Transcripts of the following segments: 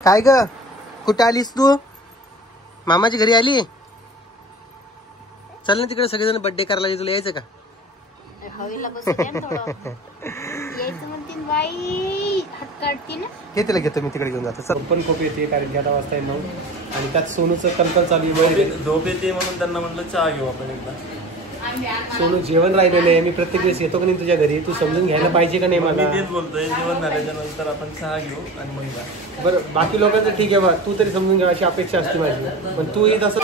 काय ग, कुठे आलीस तू? मामाची घरी आली? चल ना तिकडे, सगळेजण बर्थडे करायला. तुला यायचं का? हवेला बसू द्या ना थोडं. यायचं म्हणतील बाई, हात काढते ना. तिला घेतो मी, तिकडे घेऊन जातो. सर पण खूप येते, कारण की आता वाजता आहे 9 आणि त्यात सोनूचं कलकल चालू आहे. झोप येते म्हणून त्यांना म्हटलं चहा घेऊ आपण एकदा. सोनू जेवण राहिलेलं आहे. मी प्रत्येक वेळेस येतो का नाही तुझ्या घरी, तू समजून घ्यायला पाहिजे का नाही मी मला? तेच बोलतोय, जेवण झाल्याच्या नंतर आपण चहा घेऊ आणि मग जा. बरं, बाकी लोकांचं ठीक आहे बा, तू तरी समजून घ्या अशी अपेक्षा असते माझी. पण तू येत असं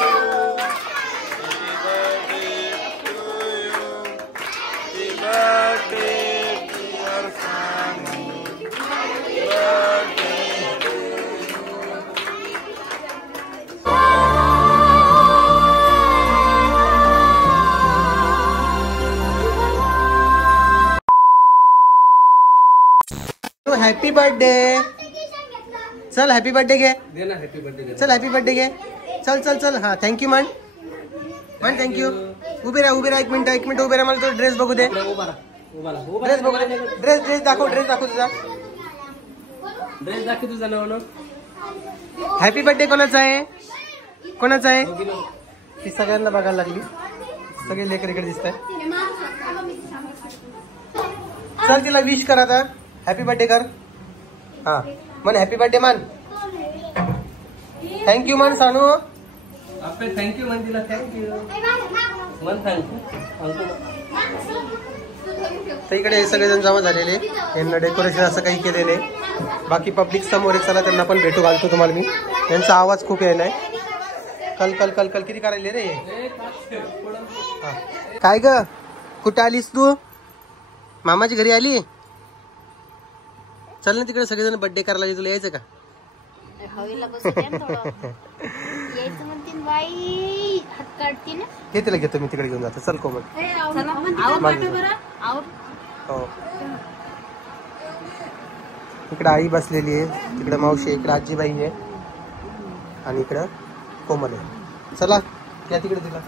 हॅपी बर्थडे. चल हॅपी बर्थडे घे. चल हॅपी बर्थडे घे. चल चल चल. हा थँक्यू म्हण थँक्यू. उभे राहा एक मिनिट उभे राहा. मला तो ड्रेस बघू दे. ड्रेस बघू दे. ड्रेस दाखव तुझा. ड्रेस दाखव तुझा ना. हॅपी बर्थडे कोणाचा आहे? ती सगळ्यांना बघायला लागली. सगळे लेकर इकडे दिसत आहे. चल तिला विश कर आता. हॅपी बर्थडे कर. हा मन हॅपी बर्थडे मान. थँक्यू मन सानू. थँक्यू म्हण तिला. थँक्यू मन. थँक्यू. तर इकडे हे सगळेजण जमा झालेले. यांना डेकोरेशन असं काही केलेले. बाकी पब्लिक समोर चला, त्यांना पण भेटू घालतो तुम्हाला मी. यांचा आवाज खूप यायलाय. कल किती करायले रे. काय ग, कुठे आलीस तू? मामाची घरी आली? चल ना तिकडे, सगळेजण बर्थडे करायला. तुला यायचं का? हवेला बसू द्या ना थोडं. यायचं म्हणतील बाई, हात काढते ना. तिला घेतो मी, तिकडे घेऊन जातो. चल कोमल. हो, इकडे आई बसलेली आहे, तिकडे मावशी, इकडे आजीबाई आहे आणि इकडं कोमल आहे. चला या तिकडे. तिला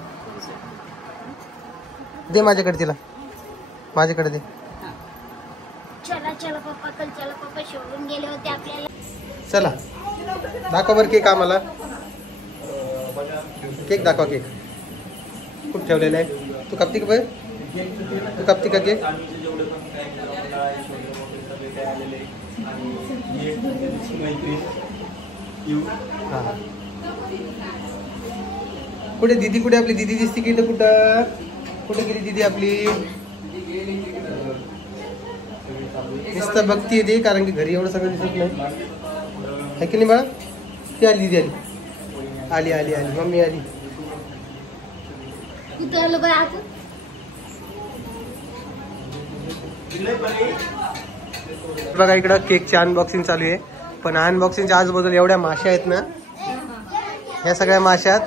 दे माझ्याकडे. माझ्याकडे दे. चला पप्पा शोधून गेले होते आपल्याला. चला दाखव बरं केक आम्हाला. केक दाखवा. केक कुठं ठेवलेला आहे? तू कापती का? तू कापती का केक? हा, कुठे दीदी? कुठे आपली दीदी दिसते की? कुठे गेली दीदी आपली? नुसतं बघती येते, कारण की घरी एवढं सगळं दिसत नाही. है की नाही बाळा? ती आली, दीदी आली. मम्मी आली. बघा इकडं केकची अनबॉक्सिंग चालू आहे. पण अनबॉक्सिंगच्या आजूबाजूला एवढ्या माश्या आहेत ना, या सगळ्या माश्यात.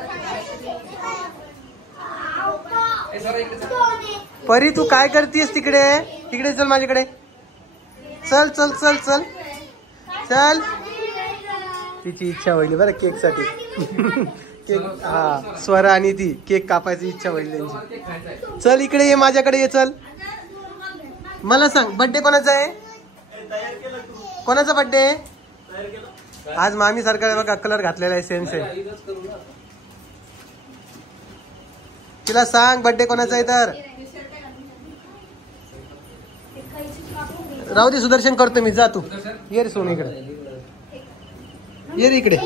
परी तू काय करतीयस तिकडे? चल माझ्याकडे. चल. तिची इच्छा होईल बरं केक साठी. केक, हा, स्वरा आणि ती केक कापायची इच्छा होईल त्यांची. चल इकडे ये, माझ्याकडे ये. चल मला सांग, बर्थडे कोणाचा आहे? कोणाचा बर्थडे? आज मामी सारखा बघा कलर घातलेला आहे. सेम. तिला सांग बर्थडे कोणाचा आहे तर. राहू दे, सुदर्शन करतो मी. जा तू. ये रे सोनू इकडे. ये रे इकडे.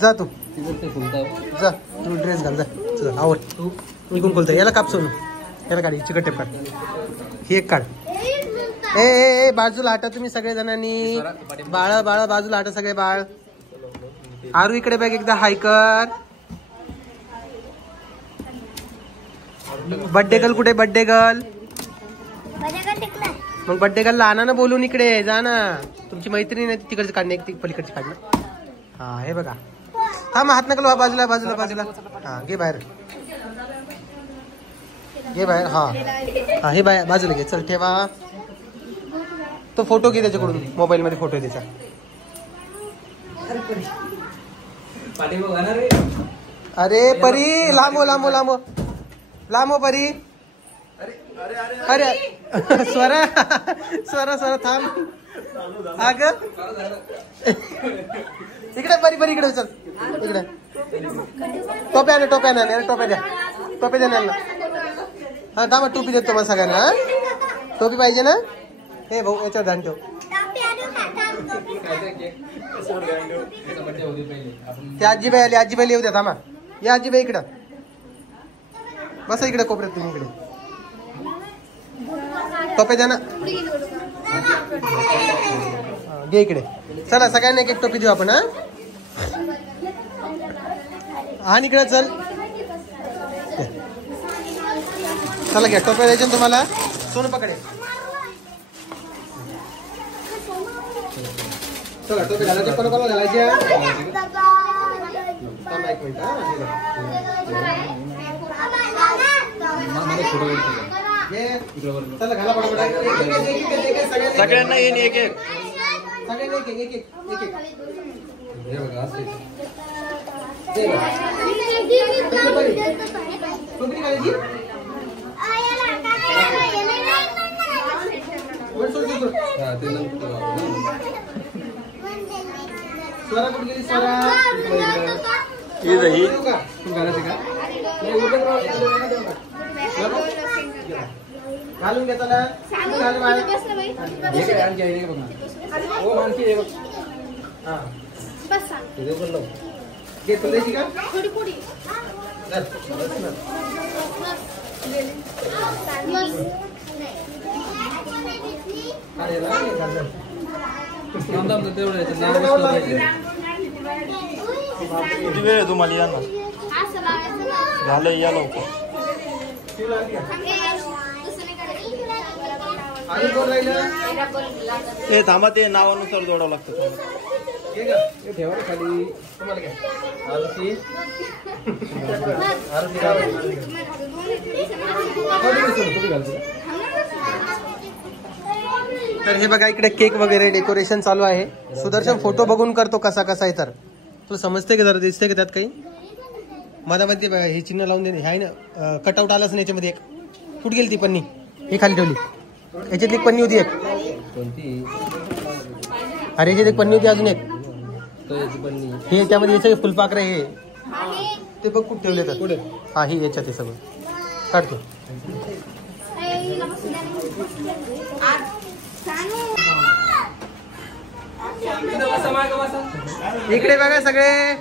जा तू. जा तू ड्रेस घाल. जा आवड. निघून खोलता. याला काप सोनू. याला काढ. चिकट टेप काढ. ही एक काढ. ए बाजूला हटा तुम्ही सगळे जणांनी. बाळा बाजूला हटा सगळे. बाळ आरू इकडे बघ एकदा. हाय कर. बर्थडे गर्ल कुठे? बर्थडे गर्ल मग बर्थडे गर्लला आणा ना बोलून इकडे. जा ना. तुमची मैत्रीण आहे तिकडची काढणे, ती पलीकडची काढणं. हा हे बघा. हा मग हात नकलो. बाजूला. हा घे बाहेर. हा हे बाजूला घे. चल ठेवा. तो फोटो घे त्याच्याकडून. मोबाईल मध्ये फोटो त्याचा. अरे परी लांबो परी. अरे स्वरा थांब. अग इकडे बरी बरी इकडे चल इकडे टोप्या आण टोप्या द्या टोप्या द्या हा थांबा टोपी देतो तुम्हाला सगळ्यांना टोपी पाहिजे ना हे भाऊ याच्यावर ध्यान ठेव ते आजीबाई आली आजीबाई येऊ द्या थांबा या आजीबाई इकडं बसा इकडे कोपऱ्यात तुम्ही इकडे टोप्या द्या ना घे इकडे चला सगळ्यांना एक एक टोपी देऊ आपण हा इकडे चल चला घ्या टोप्या द्यायच्या तुम्हाला सोनं पकडे चला टोपी घालायचे कोणाला घालायचे एक मिनिट चला घाला पटापट सगळ्यांना येईन एक एक सगळ्यांना एक एक एक एक टोपी घालायची स्वरा कुठे गेली स्वरा घालून घे चला द्यायची का किती वेळ आहे तुम्हाला या ना झालं या लवकर हे थांबा ते नावानुसार जोडावं लागतं ठेवा खाली तुम्हाला घ्या तर हे बघा इकडे केक वगैरे डेकोरेशन चालू आहे सुदर्शन फोटो बघून करतो कसा कसा आहे तर तुला समजते का जरा दिसते का त्यात काही मधामध्ये हे चिन्ह लावून दे आहे ना कटआउट आलाच नाही याच्यामध्ये एक कुठे गेली ती पन्नी हे खाली ठेवली याच्यात एक पन्नी होती एक अरे याच्यात एक पन्नी होती अजून एक हे त्यामध्ये याचे फुलपाखरे हे ते बघ कुठे ठेवले तर पुढे हा ही याच्यात हे सगळं काढतो इकडे बघा सगळे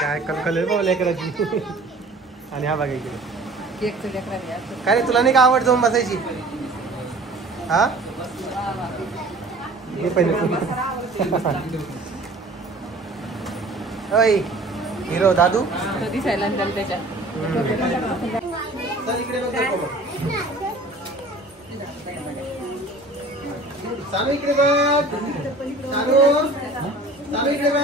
काय कलकल लेकराची आणि हा बघा इकडे काय रे तुला नाही का आवड जाऊन बसायची हा हिरो दादू दिसायला त्याच्यात चालू इकडे बघ चालू चालू इकडे बघ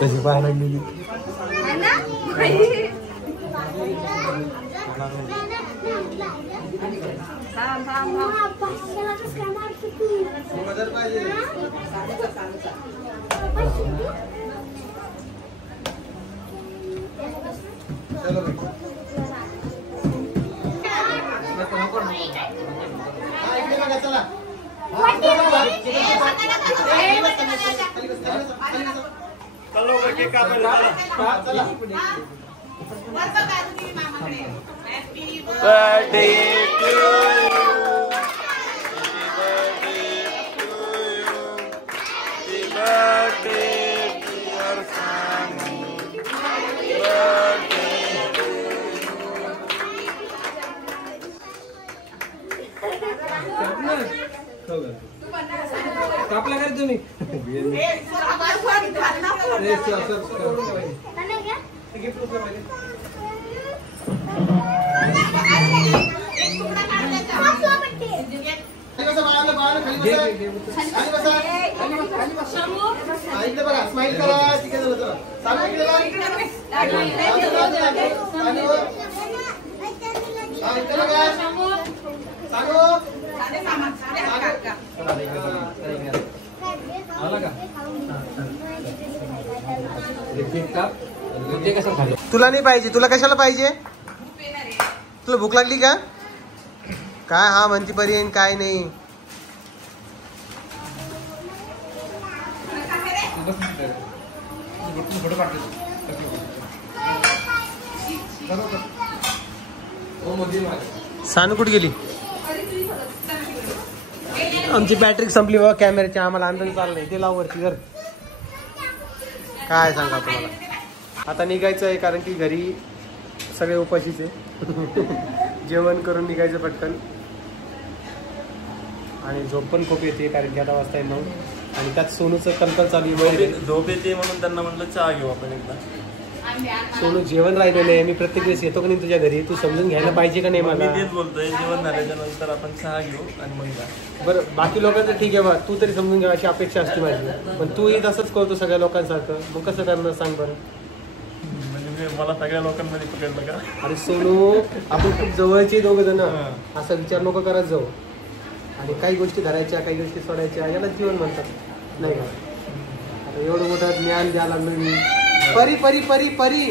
कशी पाहायला लागली मदर पाहिजे चलो इकडे बघा चला कापला काय तुम्ही इकडे बघा स्माइल करा तिकडे तुला नाही पाहिजे? तुला कशाला पाहिजे? तुला भूक लागली का? काय हा म्हणती परी काय नाही. सानू कुठे गेली? आमची बॅटरी संपली बाबा कॅमेऱ्याची. आम्हाला अंदाज चाललंय ते लावरती जर काय सांगा तुम्हाला. आता निघायचं आहे कारण की घरी सगळे उपाशीच आहे. जेवण करून निघायचं पटकन. आणि झोप पण खूप येते कारण की आता वाजता आहे 9 आणि त्यात सोनूचं कणकण चालू आहे. झोप येते म्हणून त्यांना म्हटलं चहा घेऊ आपण एकदा. सोनू जेवण राहिलेलं आहे. मी प्रत्येक वेळेस येतो का नाही तुझ्या घरी? तू समजून घ्यायला पाहिजे का नाही मी मला? तेच बोलतोय, जेवण झाल्याच्या नंतर आपण चहा घेऊ आणि मग जा. बरं बाकी लोकांचं ठीक आहे बा, तू तरी समजून घ्या अशी अपेक्षा असते माझी. पण तू ही तसंच करतो सगळ्या लोकांसारखं. मग कसं करणार सांग बरं? म्हणजे मला सगळ्या लोकांमध्ये पकडलं का? अरे सोनू आपण खूप जवळचे दोघं जण. असा विचार नको करत जाऊ. आणि काही गोष्टी धरायच्या काही गोष्टी सोडायच्या याला जीवन म्हणतात नाही का? आता एवढं मोठं ज्ञान द्यायला लागलो मी. परी परी परी परी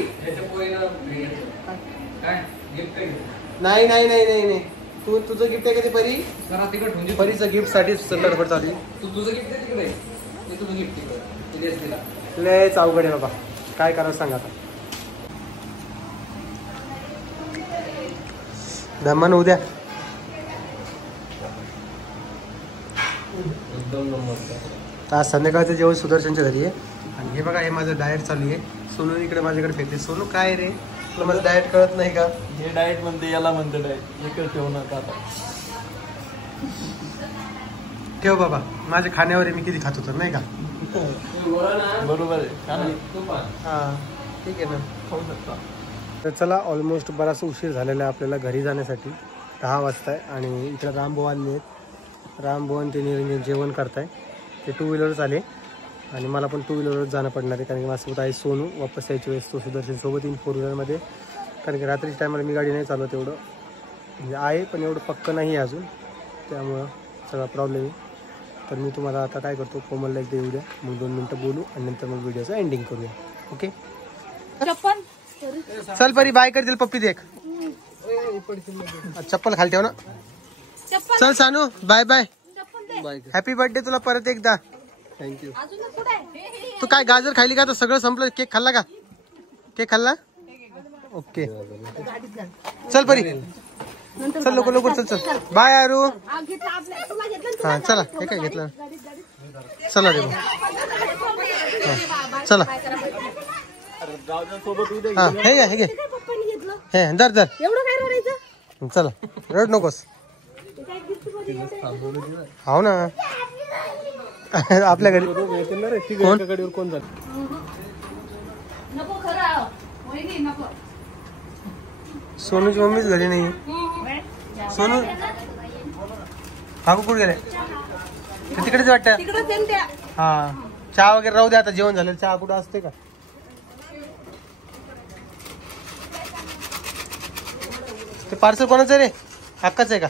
नाही नाही नाही नाही नाही तू तुझं गिफ्ट आहे का ते परी? परीचं गिफ्ट साठी लडबड चालू. लयच अवघड आहे बाबा. काय करावं सांग आता. दमन उद्या आज संध्याकाळचं जेवण सुदर्शनच्या घरी आहे. आणि हे बघा हे माझं डाएट चालू आहे. सोनू इकडे माझ्याकडे फेकते. सोनू काय रे तुला माझं डाएट कळत नाही का? हे डाएट म्हणते याला म्हणते डाएट. एकच ठेवू नका आता. ठेव बाबा माझ्या खाण्यावर मी किती खातो तर नाही का? बरोबर आहे. हां ठीक आहे ना खाऊ शकता. तर चला ऑलमोस्ट बराच उशीर झालेला आहे आपल्याला घरी जाण्यासाठी. 10 वाजता आहे आणि इकडे रामभाऊ आले आहेत. रामभाऊ आणि ते निरंजन जेवण करताय. ते 2 व्हीलरच आले आणि मला पण 2 व्हीलरच जाणं पडणार आहे कारण की माझ्यासोबत आहे सोनू. वापस यायची वेळेस तो सुदर्शन सोबत येईन 4 व्हीलरमध्ये कारण की रात्रीच्या टायमाला मी गाडी नाही चालवत. एवढं म्हणजे आहे पण एवढं पक्कं नाही आहे अजून. त्यामुळं सगळा प्रॉब्लेम आहे. तर मी तुम्हाला आता काय करतो कोमलला एकदा येऊ द्या. मग 2 मिनटं बोलू आणि नंतर मग व्हिडिओचं एंडिंग करूया. ओके चल परी बाय करतील पप्पी देख. चप्पल खाली ठेव ना. चल सानू बाय बाय. हॅपी बर्थडे तुला परत एकदा. थँक्यू. तू काय गाजर खाल्ली का? तर सगळं संपलं. केक खाल्ला का? केक खाल्ला? ओके चल परी चल लवकर लवकर चल चल. बाय आरू. हा चला हे काय घेतलं? चला रे चला. हा हे घे हे घे हे दर दर. चला रड नकोस. हो ना आपल्या घरी कोण जात? सोनूची मम्मीच घरी नाही. सोनू काकू कुठे गेले? तिकडेच वाटतं. हा चहा वगैरे राहू दे आता. जेवण झालं. चहा कुठं असते का? ते पार्सल कोणाचं रे? हक्काच आहे का?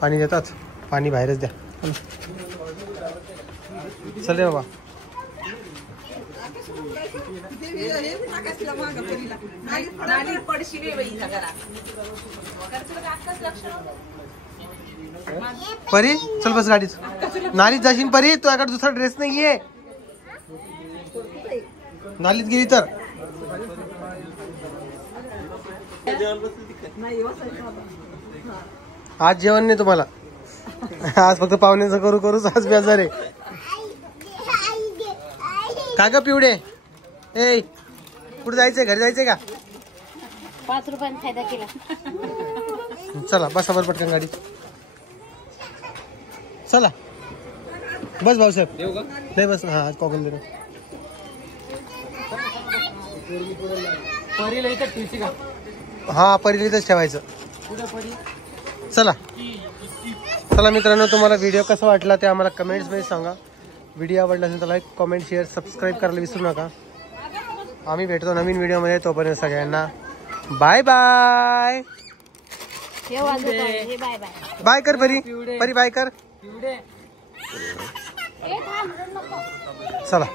पाणी देतात. पाणी बाहेरच द्या. चल रे बाबा. परी चल बस गाडीत. नालीत जाशील परी. तुझ्याकडे दुसरा ड्रेस नाहीये. नालीत गेली तर आज जेवण नाही तुम्हाला. आज फक्त पाहुण्याचं करू करूच आज बेजार आहे. का ग पिवडे? ए कुठे जायचंय? घरी जायचंय का? 5 रुपयांनी फायदा केला. चला बसा बरं पटकन गाडी. चला बस भाऊसाहेब. नाही बस. हा आज कॉकन दे. हा परीला इथंच ठेवायचं. चला चला मित्रांनो तुम्हाला व्हिडिओ कसा वाटला ते आम्हाला कमेंट्समध्ये सांगा. व्हिडिओ आवडला असेल तर लाईक कमेंट शेअर सबस्क्राईब करायला विसरू नका. आम्ही भेटतो नवीन व्हिडिओमध्ये. तोपर्यंत सगळ्यांना बाय बाय. बाय कर परी. परी बाय कर. चला